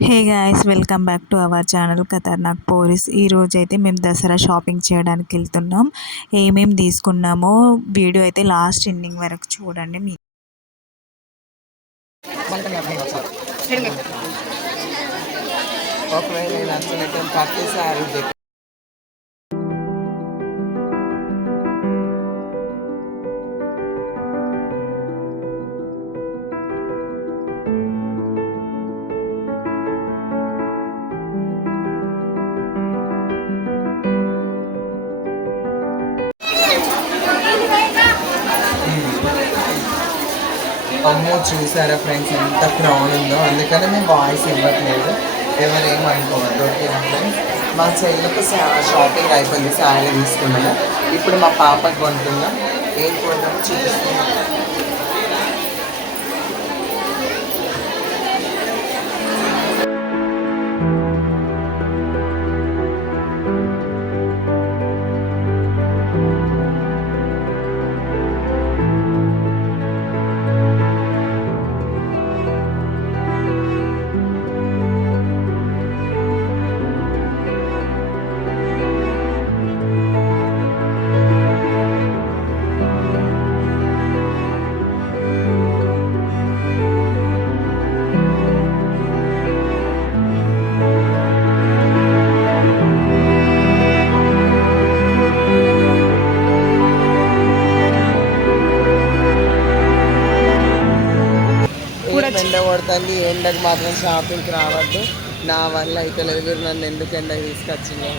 Hey guys, welcome back to our channel Khatarnak Poris. ఈరోజు అయితే మేము దసరా షాపింగ్ చేయడానికి వెళ్తున్నాం. ఏమేమి తీసుకున్నామో వీడియో అయితే లాస్ట్ ఎండింగ్ వరకు చూడండి. ఒకవేళ నచ్చినట్టు పట్టు శారీ అమ్మో చూసారా ఫ్రెండ్స్ ఎంత క్రౌడ్ ఉందో, అందుకనే మేము వాయిస్ ఇవ్వట్లేదు, ఎవరేమనుకోవద్దు. ఓకే ఫ్రెండ్స్, మా చెల్లికి షాపింగ్ అయిపోయింది, శారీ తీసుకున్నాము. ఇప్పుడు మా పాపకి కొంటున్నాం, ఏం కొంటామో చూపిస్తున్నాం. ఎండ కొడుతుంది, ఎండకు మాత్రం షాపింగ్కి రావద్దు. నా వల్ల అయితే లేదు, నన్ను ఎందుకు ఎండకు తీసుకొచ్చిందో.